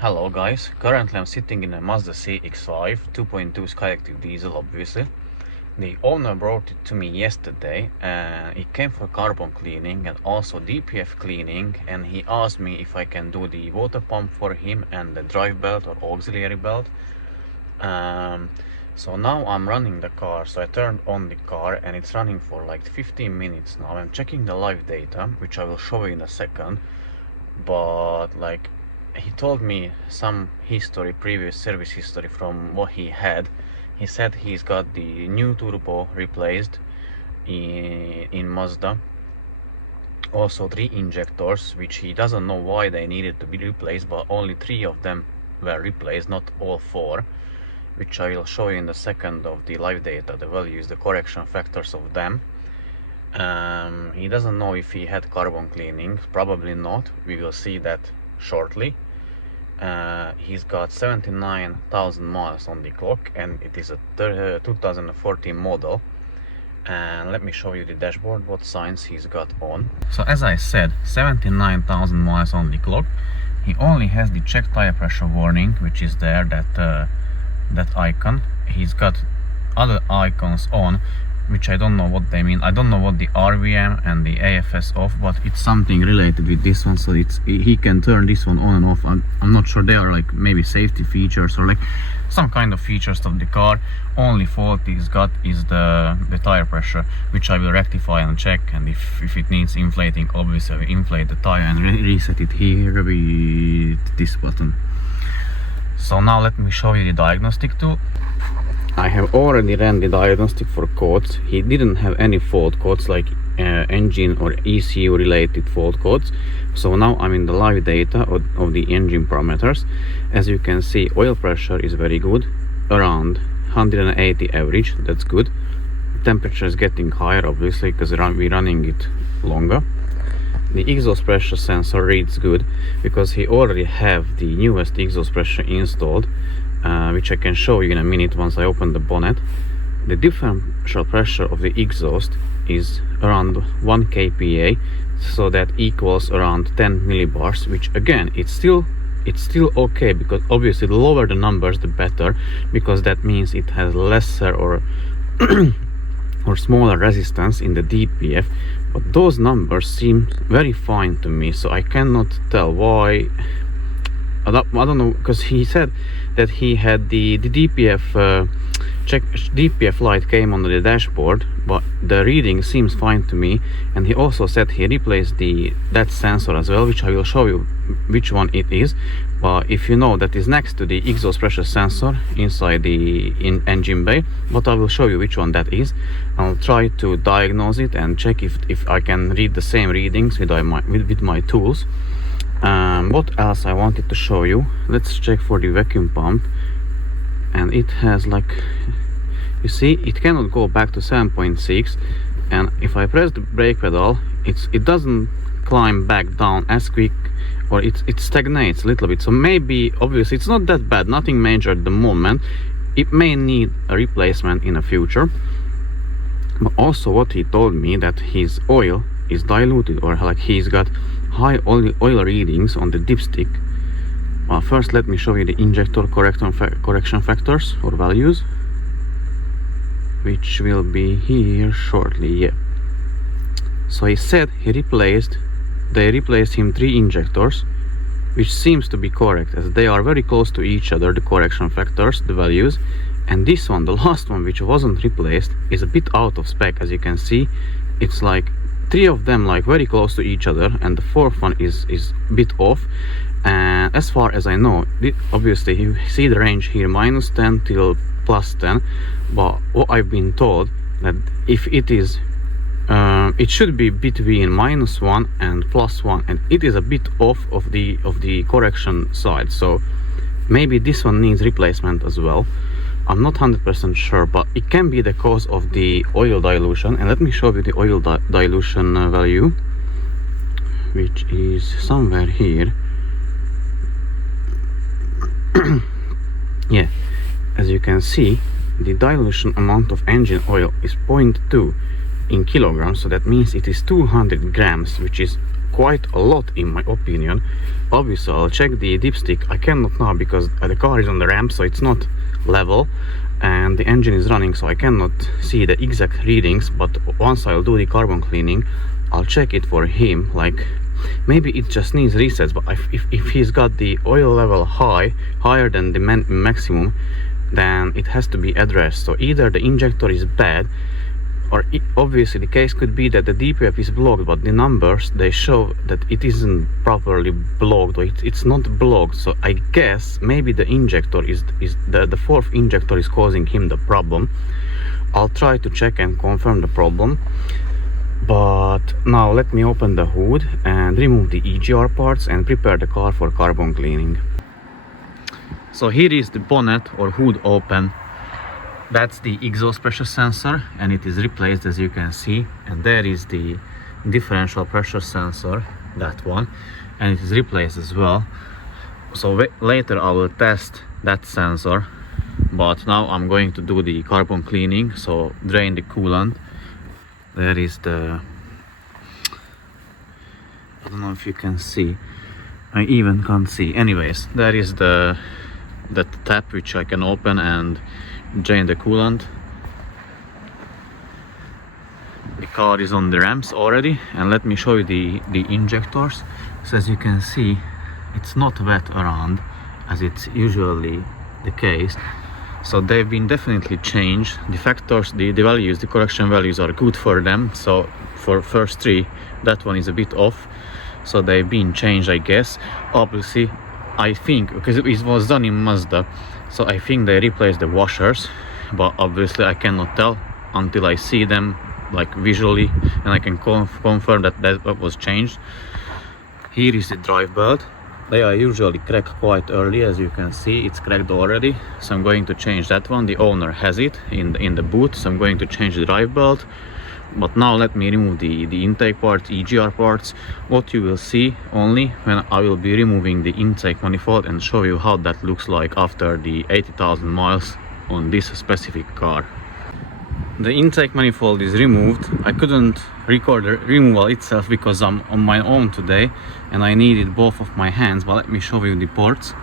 Hello guys, currently I'm sitting in a Mazda CX-5 2.2 Skyactiv diesel obviously. The owner brought it to me yesterday and it came for carbon cleaning and also DPF cleaning, and he asked me if I can do the water pump for him and the drive belt or auxiliary belt. So now I'm running the car, so I turned on the car and it's running for like 15 minutes now. I'm checking the live data, which I will show you in a second, but like he told me some history, previous service history from what he had. He said he's got the new turbo replaced in Mazda, also 3 injectors, which he doesn't know why they needed to be replaced, but only 3 of them were replaced, not all 4, which I will show you in a second of the live data, the values, the correction factors of them. He doesn't know if he had carbon cleaning, probably not, we will see that shortly. He's got 79,000 miles on the clock and it is a 2014 model. And let me show you the dashboard, what signs he's got on. So as I said, 79,000 miles on the clock. He only has the check tire pressure warning, which is there, that icon. He's got other icons on, which I don't know what they mean. I don't know what the RVM and the AFS off, but it's something related with this one, so he can turn this one on and off. I'm not sure, they are like maybe safety features or like some kind of features of the car. Only fault he's got is the tire pressure, which I will rectify and check, and if it needs inflating, obviously I will inflate the tire and reset it here with this button. So now let me show you the diagnostic tool. I have already ran the diagnostic for codes. He didn't have any fault codes like engine or ECU related fault codes. So now I'm in the live data of the engine parameters. As you can see, oil pressure is very good, around 180 average, that's good. Temperature is getting higher obviously because we're running it longer. The exhaust pressure sensor reads good because he already have the newest exhaust pressure installed, which I can show you in a minute once I open the bonnet. The differential pressure of the exhaust is around 1 kPa, so that equals around 10 millibars, which again it's still okay, because obviously the lower the numbers the better, because that means it has lesser or or smaller resistance in the DPF. But those numbers seem very fine to me, so I cannot tell why. I don't know, because he said that he had the DPF DPF light came on the dashboard, but the reading seems fine to me. And he also said he replaced that sensor as well, which I will show you which one it is. But if you know, that is next to the exhaust pressure sensor inside the engine bay, but I will show you which one that is. I'll try to diagnose it and check if I can read the same readings with my tools. What else I wanted to show you? Let's check for the vacuum pump, and it has, like, you see, it cannot go back to 7.6, and if I press the brake pedal, it doesn't climb back down as quick, or it stagnates a little bit. So maybe, obviously it's not that bad, nothing major at the moment. It may need a replacement in the future. But also what he told me, that his oil is diluted, or like he's got high oil readings on the dipstick. Well, first let me show you the injector correction factors or values, which will be here shortly. Yeah, so he said they replaced him 3 injectors, which seems to be correct, as they are very close to each other, the correction factors, the values. And this one, the last one, which wasn't replaced, is a bit out of spec. As you can see, it's like 3 of them like very close to each other, and the 4th one is a bit off. And as far as I know, obviously you see the range here, -10 till +10, but what I've been told, that if it is it should be between -1 and +1, and it is a bit off of the correction side, so maybe this one needs replacement as well. I'm not 100% sure, but it can be the cause of the oil dilution. And let me show you the oil dilution value, which is somewhere here. Yeah, as you can see, the dilution amount of engine oil is 0.2 in kilograms, so that means it is 200 grams, which is quite a lot in my opinion. Obviously I'll check the dipstick. I cannot now because the car is on the ramp, so it's not level and the engine is running, so I cannot see the exact readings. But once I'll do the carbon cleaning, I'll check it for him. Like maybe it just needs resets, but if he's got the oil level higher than the maximum, then it has to be addressed. So either the injector is bad, or obviously the case could be that the DPF is blocked, but the numbers they show that it isn't properly blocked, or it's not blocked. So I guess maybe the injector is the fourth injector is causing him the problem. I'll try to check and confirm the problem. But now let me open the hood and remove the EGR parts and prepare the car for carbon cleaning. So here is the bonnet or hood open. That's the exhaust pressure sensor and it is replaced, as you can see. And there is the differential pressure sensor, that one, and it is replaced as well. So later I will test that sensor, but now I'm going to do the carbon cleaning. So drain the coolant. There is the, I don't know if you can see, I even can't see. Anyways, there is the tap which I can open and drain the coolant. The car is on the ramps already, and let me show you the injectors. So as you can see, it's not wet around as it's usually the case. So they've been definitely changed. The factors, the values, the correction values are good for them. So for first three, that one is a bit off. So they've been changed, I guess. Obviously, I think, because it was done in Mazda, so I think they replaced the washers, but obviously I cannot tell until I see them like visually, and I can confirm that was changed. Here is the drive belt. They are usually cracked quite early, as you can see, it's cracked already. So I'm going to change that one. The owner has it in the boot, so I'm going to change the drive belt. But now let me remove the intake parts, EGR parts. What you will see only when I will be removing the intake manifold and show you how that looks like after the 80,000 miles on this specific car. The intake manifold is removed. I couldn't record the removal itself because I'm on my own today and I needed both of my hands, but let me show you the ports.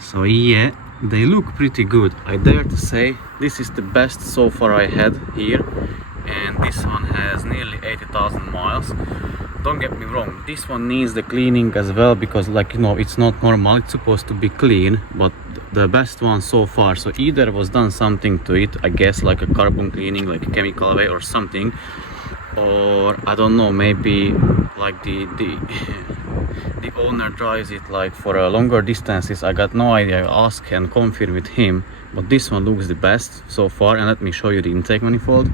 So yeah, they look pretty good. I dare to say this is the best so far I had here, and this one has nearly 80,000 miles. Don't get me wrong, this one needs the cleaning as well, because like, you know, it's not normal, it's supposed to be clean, but the best one so far. So either was done something to it, I guess, like a carbon cleaning, like a chemical way or something, or I don't know, maybe like the owner drives it like for a longer distances. I got no idea. I'll ask and confirm with him, but this one looks the best so far. And let me show you the intake manifold.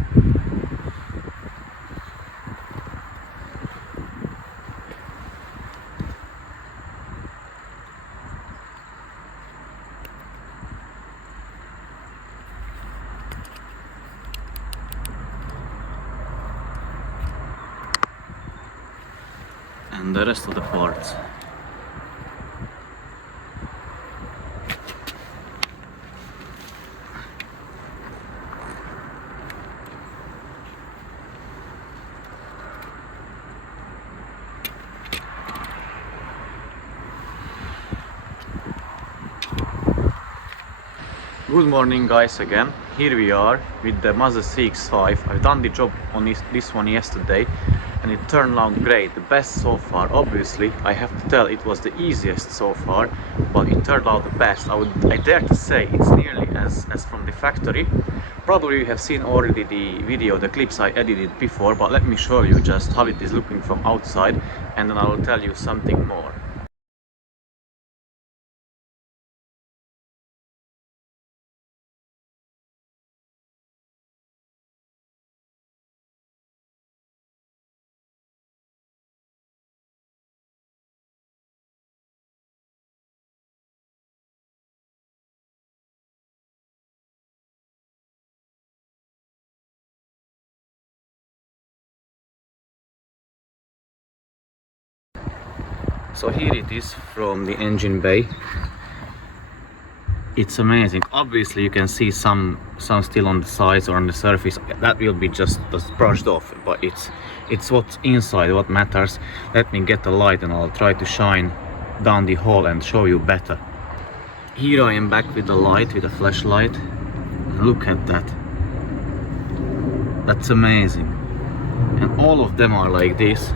And the rest of the parts. Good morning guys, again. Here we are with the Mazda CX-5. I've done the job on this one yesterday and it turned out great, the best so far. Obviously I have to tell it was the easiest so far, but it turned out the best. I dare to say it's nearly as from the factory. Probably you have seen already the video, the clips I edited before, but let me show you just how it is looking from outside, and then I will tell you something more. So here it is from the engine bay. it's amazing. Obviously you can see some still on the sides or on the surface. That will be just brushed off, but it's what's inside what matters. Let me get the light and I'll try to shine down the hole and show you better. Here I am back with the light, with a flashlight. Look at that. That's amazing. And all of them are like this.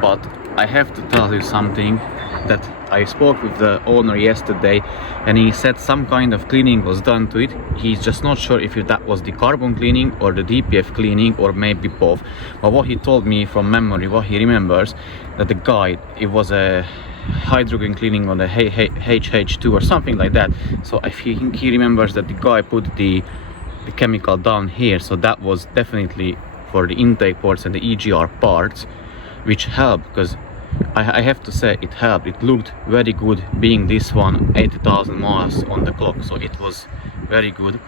But I have to tell you something, that I spoke with the owner yesterday and he said some kind of cleaning was done to it. He's just not sure if that was the carbon cleaning or the DPF cleaning or maybe both. But what he told me from memory, what he remembers, that the guy, it was a hydrogen cleaning on the HH2 or something like that. So I think he remembers that the guy put the chemical down here, so that was definitely for the intake ports and the EGR parts, which helped, because I have to say it helped. It looked very good, being this one 80,000 miles on the clock, so it was very good.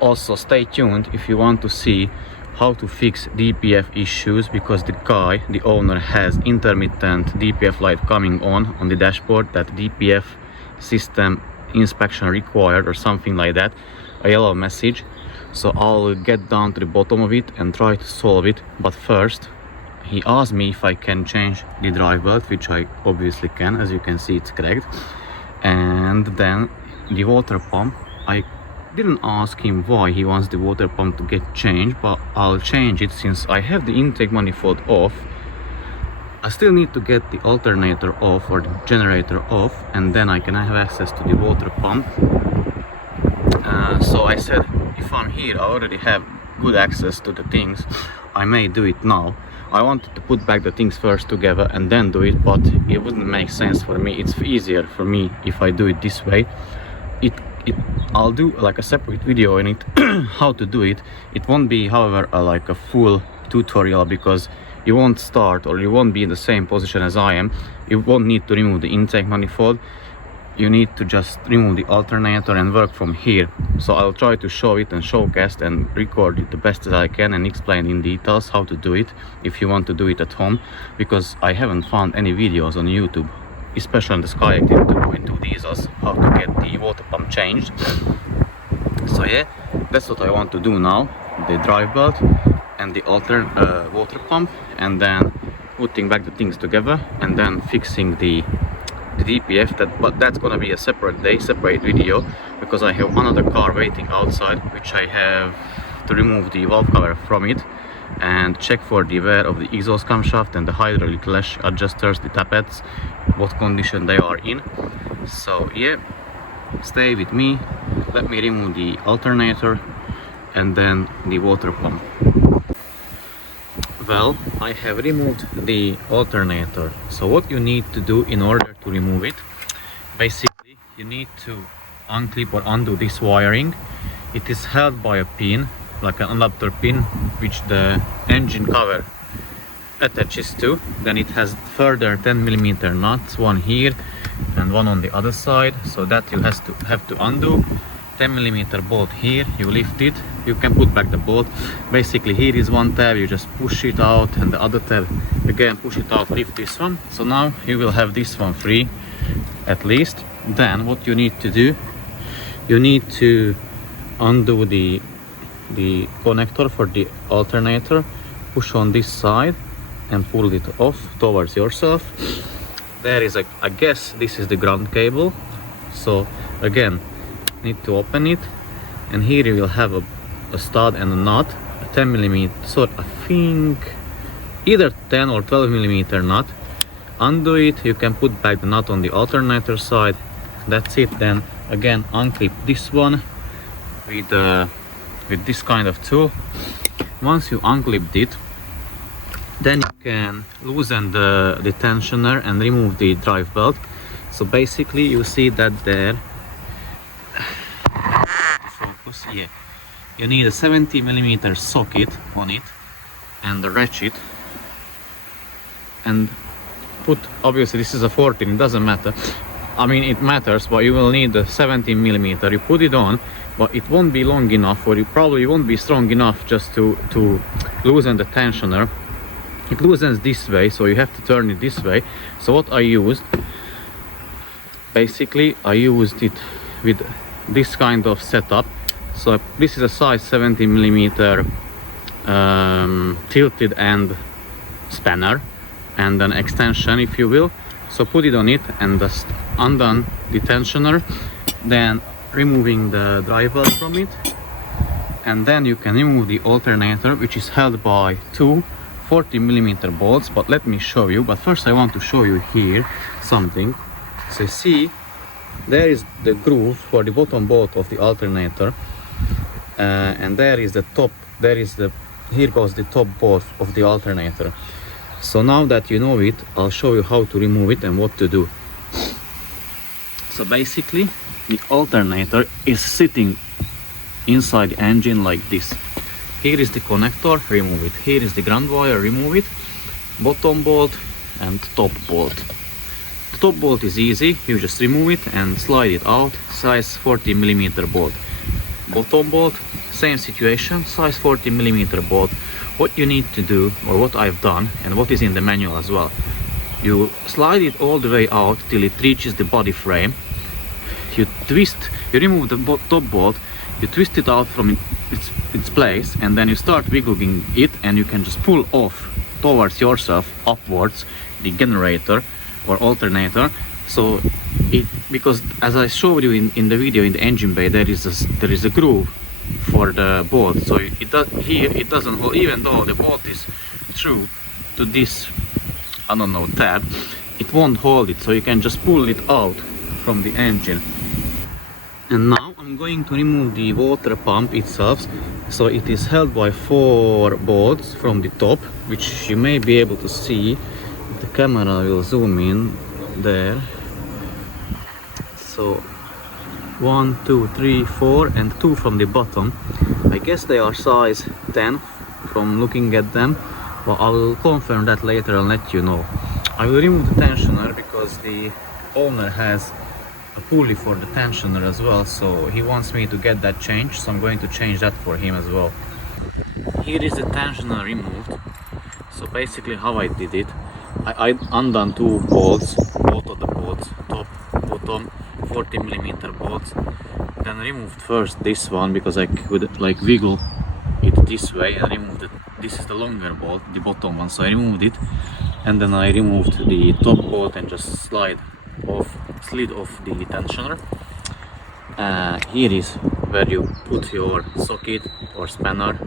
Also stay tuned if you want to see how to fix DPF issues, because the guy, the owner, has intermittent DPF light coming on the dashboard, that DPF system inspection required or something like that, a yellow message. So I'll get down to the bottom of it and try to solve it. But first he asked me if I can change the drive belt, which I obviously can. As you can see, it's correct. And then the water pump, I didn't ask him why he wants the water pump to get changed, but I'll change it since I have the intake manifold off. I still need to get the alternator off or the generator off, and then I can have access to the water pump. So I said, if I'm here, I already have good access to the things, I may do it now. I wanted to put back the things first together and then do it, but it wouldn't make sense for me. It's easier for me if I do it this way. I'll do like a separate video in it how to do it. It won't be, however, like a full tutorial, because you won't start or you won't be in the same position as I am. You won't need to remove the intake manifold. You need to just remove the alternator and work from here. So I'll try to show it and showcase and record it the best as I can and explain in details how to do it if you want to do it at home, because I haven't found any videos on YouTube, especially on the Skyactiv 2.2 diesels, how to get the water pump changed. So yeah, that's what I want to do now, the drive belt and the water pump, and then putting back the things together and then fixing the DPF. But that's gonna be a separate day, separate video, because I have another car waiting outside, which I have to remove the valve cover from it and check for the wear of the exhaust camshaft and the hydraulic lash adjusters, the tappets, what condition they are in. So yeah, stay with me. Let me remove the alternator and then the water pump. Well, I have removed the alternator. So what you need to do in order to remove it, basically you need to unclip or undo this wiring. It is held by a pin, like an adapter pin, which the engine cover attaches to. Then it has further 10mm nuts, one here and one on the other side, so that you have to undo. 10mm bolt here, you lift it, you can put back the bolt. Basically here is one tab, you just push it out, and the other tab again push it out, lift this one. So now you will have this one free at least. Then what you need to do, you need to undo the connector for the alternator, push on this side and pull it off towards yourself. There is I guess this is the ground cable. So again, need to open it, and here you will have a stud and a nut, a 10mm, so I think either 10 or 12mm nut. Undo it, you can put back the nut on the alternator side. That's it. Then again unclip this one with this kind of tool. Once you unclipped it, then you can loosen the tensioner and remove the drive belt. So basically you see that there, focus, yeah, you need a 70mm socket on it and the ratchet, and put, obviously this is a 14, it doesn't matter, I mean it matters, but you will need the 17mm. You put it on, but it won't be long enough, or you probably won't be strong enough just to loosen the tensioner. It loosens this way, so you have to turn it this way. So what I used, basically I used it with this kind of setup. So this is a size 70 millimeter tilted end spanner and an extension, if you will. So put it on it and just undone the tensioner, then removing the driver from it, and then you can remove the alternator, which is held by two 40 millimeter bolts. But let me show you. But first I want to show you here something. So see, there is the groove for the bottom bolt of the alternator, and there is the top. Here goes the top bolt of the alternator. So now that you know it, I'll show you how to remove it and what to do. So basically, the alternator is sitting inside the engine like this. Here is the connector, remove it. Here is the ground wire, remove it. Bottom bolt and top bolt. The top bolt is easy, you just remove it and slide it out, size 40 millimeter bolt. Bottom bolt, same situation, size 40 millimeter bolt. What you need to do, or what I've done, and what is in the manual as well, you slide it all the way out till it reaches the body frame. You remove the top bolt, you twist it out from its place, and then you start wiggling it, and you can just pull off towards yourself upwards the generator or alternator. So because as I showed you in the video, in the engine bay, there is a groove for the bolt. So it doesn't hold, even though the bolt is true to this, I don't know, tab, it won't hold it. So you can just pull it out from the engine. And now I'm going to remove the water pump itself. So it is held by 4 bolts from the top, which you may be able to see. The camera will zoom in there. So 1, 2, 3, 4, and 2 from the bottom. I guess they are size 10 from looking at them, but I will confirm that later and let you know. I will remove the tensioner because the owner has a pulley for the tensioner as well, so he wants me to get that changed, so I'm going to change that for him as well. Here is the tensioner removed. So basically how I did it, I undone 2 bolts, both of the bolts, top, bottom, 40 millimeter bolts, then removed first this one because I could like wiggle it this way and remove it. This is the longer bolt, the bottom one, so I removed it, and then I removed the top bolt and just slid off the tensioner. Here is where you put your socket or spanner,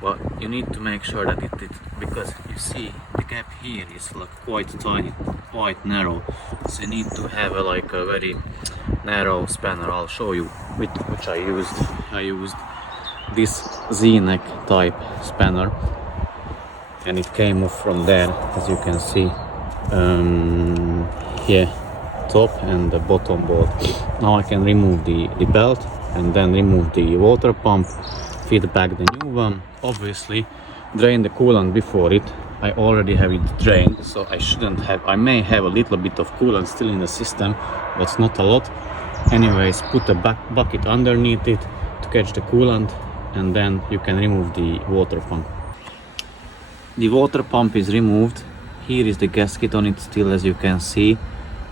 but you need to make sure that it because you see the gap here is like quite tight, quite narrow, so you need to have a very narrow spanner. I'll show you which I used this Z-neck type spanner, and it came off from there, as you can see. Here, top and the bottom bolt. Now I can remove the belt and then remove the water pump, feed back the new one, obviously drain the coolant before it. I already have it drained, so I may have a little bit of coolant still in the system, but not a lot. Anyways, put a bucket underneath it to catch the coolant, and then you can remove the water pump. The water pump is removed. Here is the gasket on it still, as you can see,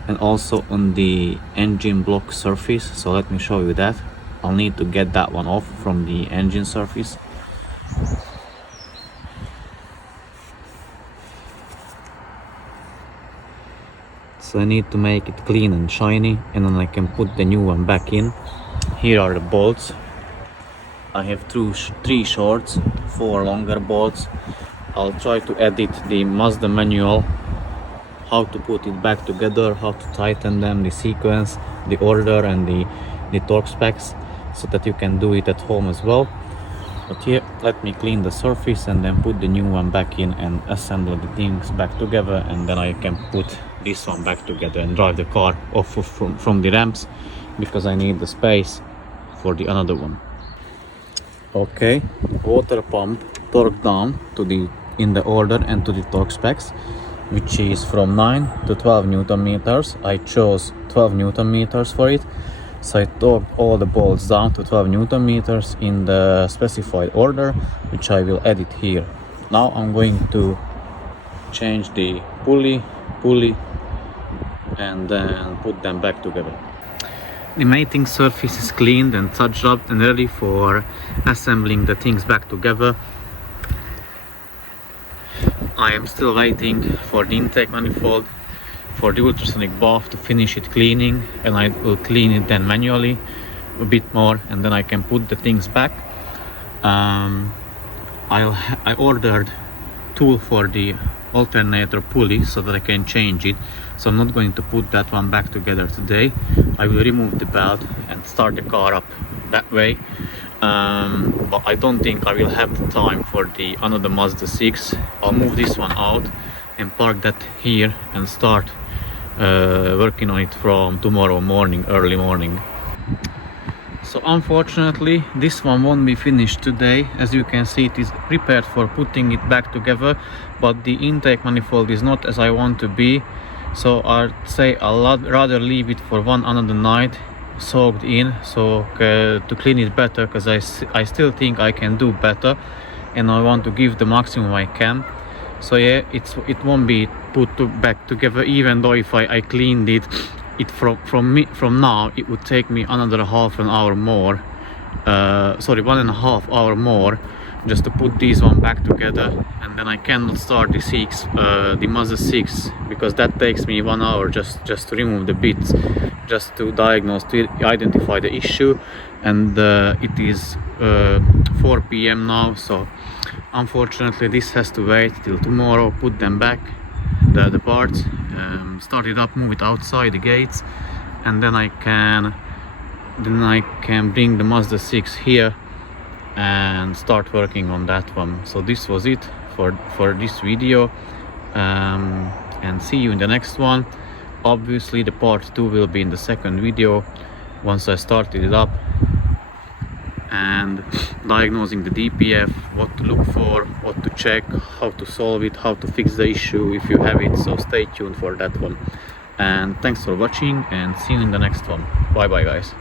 and also on the engine block surface. So let me show you that. I'll need to get that one off from the engine surface. So I need to make it clean and shiny, and then I can put the new one back in. Here are the bolts. I have 3 shorts, 4 longer bolts. I'll try to edit the Mazda manual, how to put it back together, how to tighten them, the sequence, the order, and the torque specs, so that you can do it at home as well. But here, let me clean the surface and then put the new one back in and assemble the things back together, and then I can put this one back together and drive the car off from the ramps, because I need the space for the another one. Okay, water pump torque down in the order and to the torque specs, which is from 9 to 12 Newton meters. I chose 12 Newton meters for it, so I torqued all the bolts down to 12 Newton meters in the specified order, which I will edit here. Now I'm going to change the pulley, and then put them back together. The mating surface is cleaned and touched up and ready for assembling the things back together. I am still waiting for the intake manifold, for the ultrasonic bath to finish it cleaning, and I will clean it then manually a bit more, and then I can put the things back. I ordered tool for the alternator pulley so that I can change it, so I'm not going to put that one back together today. I will remove the belt and start the car up that way, but I don't think I will have the time for the another Mazda 6. I'll move this one out and park that here and start working on it from tomorrow morning, early morning. So unfortunately this one won't be finished today. As you can see, it is prepared for putting it back together, but the intake manifold is not as I want to be, so I'd say I'll rather leave it for another night soaked in, so to clean it better, because I still think I can do better and I want to give the maximum I can. So yeah, it won't be put back together, even though if I cleaned it from now it would take me another half an hour more, sorry, 1.5 hours more, just to put these one back together, and then I cannot start the Mazda 6, because that takes me 1 hour just to remove the bits, just to diagnose, to identify the issue, and it is 4 p.m. now, so unfortunately this has to wait till tomorrow. Put them back, the parts, start it up, move it outside the gates, and then I can bring the Mazda 6 here and start working on that one. So this was it for this video, and see you in the next one. Obviously the part 2 will be in the second video once I started it up and diagnosing the DPF, what to look for, what to check, how to solve it, how to fix the issue if you have it. So stay tuned for that one, and thanks for watching, and see you in the next one. Bye bye guys.